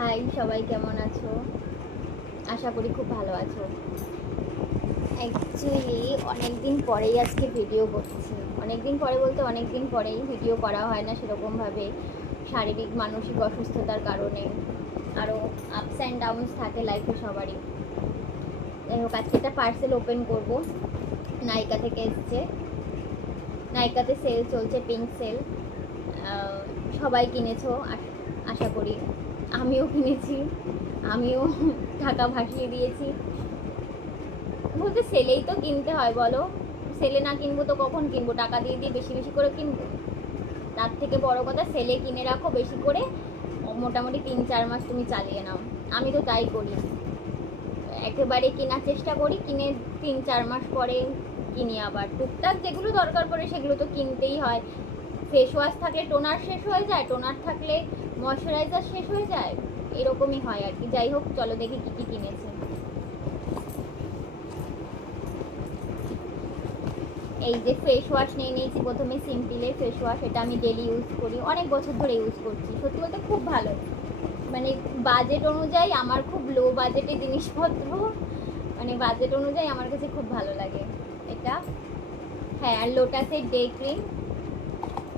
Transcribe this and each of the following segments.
High, সবাই কেমন আছো? আশা করি খুব ভালো আছো। অ্যাকচুয়ালি অনেকদিন পরেই আজকে ভিডিও করছি। অনেকদিন পরে বলতে অনেকদিন পরেই ভিডিও করা হয় না সেরকমভাবে, শারীরিক মানসিক অসুস্থতার কারণে। আরও আপস অ্যান্ড ডাউনস থাকে লাইফে সবারই। যাই হোক, আজকে একটা পার্সেল ওপেন করব। নাইকা থেকে এসছে। নাইকাতে সেল চলছে, পিঙ্ক সেল। সবাই কিনেছো আশা করি। আমিও কিনেছি, আমিও টাকা ভাসিয়ে দিয়েছি। বলতে সেলেই তো কিনতে হয় বলো, সেলে না কিনবো তো কখন কিনবো? টাকা দিয়ে দিয়ে বেশি বেশি করে কিনবো। তার থেকে বড় কথা, সেলে কিনে রাখো বেশি করে, মোটামুটি 3-4 মাস তুমি চালিয়ে নাও। আমি তো তাই করি, একেবারে কেনার চেষ্টা করি, কিনে 3-4 মাস পরে কিনি। আবার টুকটাক যেগুলো দরকার পড়ে সেগুলো তো কিনতেই হয়। ফেস ওয়াশ থাকলে টোনার শেষ হয়ে যায়, টোনার থাকলে ময়শ্চারাইজার শেষ হয়ে যায়, এরকমই হয় আর কি। যাই হোক, চলো দেখি কী কী কিনেছে। এই যে ফেস ওয়াশ নিয়ে নিয়েছি প্রথমে, সিম্পলের ফেস ওয়াশ। এটা আমি ডেলি ইউজ করি, অনেক বছর ধরে ইউজ করছি। সত্যি বলতে খুব ভালো, মানে বাজেট অনুযায়ী আমার খুব লো বাজেটে জিনিসপত্র, মানে বাজেট অনুযায়ী আমার কাছে খুব ভালো লাগে এটা। হ্যাঁ, আর লোটাসের ডে ক্রিম,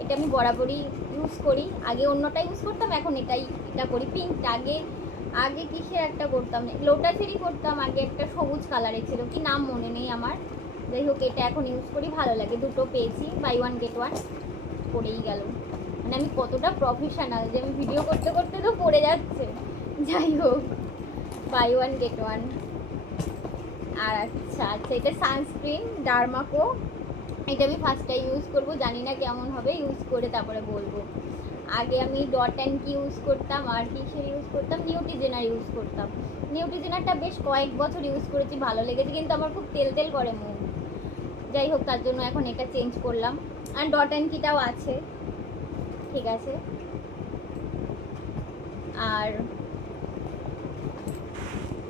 এটা আমি বরাবরই ইউজ করি। আগে অন্যটা ইউজ করতাম, এখন এটা করি। পিঙ্কটা আগে আগে কিসের একটা করতাম, লোটাসেরই করতাম আগে। একটা সবুজ কালারের ছিল, কি নাম মনে নেই আমার। যাই হোক, এটা এখন ইউজ করি, ভালো লাগে। দুটো পেয়েছি, বাই ওয়ান গেট ওয়ান, পড়েই গেল। মানে আমি কতটা প্রফেশনাল যে আমি ভিডিও করতে করতে তো পড়ে যাচ্ছে। যাই হোক, বাই ওয়ান গেট ওয়ান। আর আচ্ছা, এটা সানস্ক্রিন ডার্মাকো। এটা আমি ফার্স্ট টাইম ইউজ করবো, জানি না কেমন হবে, ইউজ করে তারপরে বলবো। আগে আমি ডট অ্যান্ড কি ইউজ করতাম, আর কিসের ইউজ করতাম, নিউট্রিজেনার ইউজ করতাম। নিউট্রিজেনারটা বেশ কয়েক বছর ইউজ করেছি, ভালো লেগেছে, কিন্তু আমার খুব তেল তেল করে মুখ। যাই হোক, তার জন্য এখন এটা চেঞ্জ করলাম। আর ডট অ্যান্ড কিটাও আছে, ঠিক আছে। আর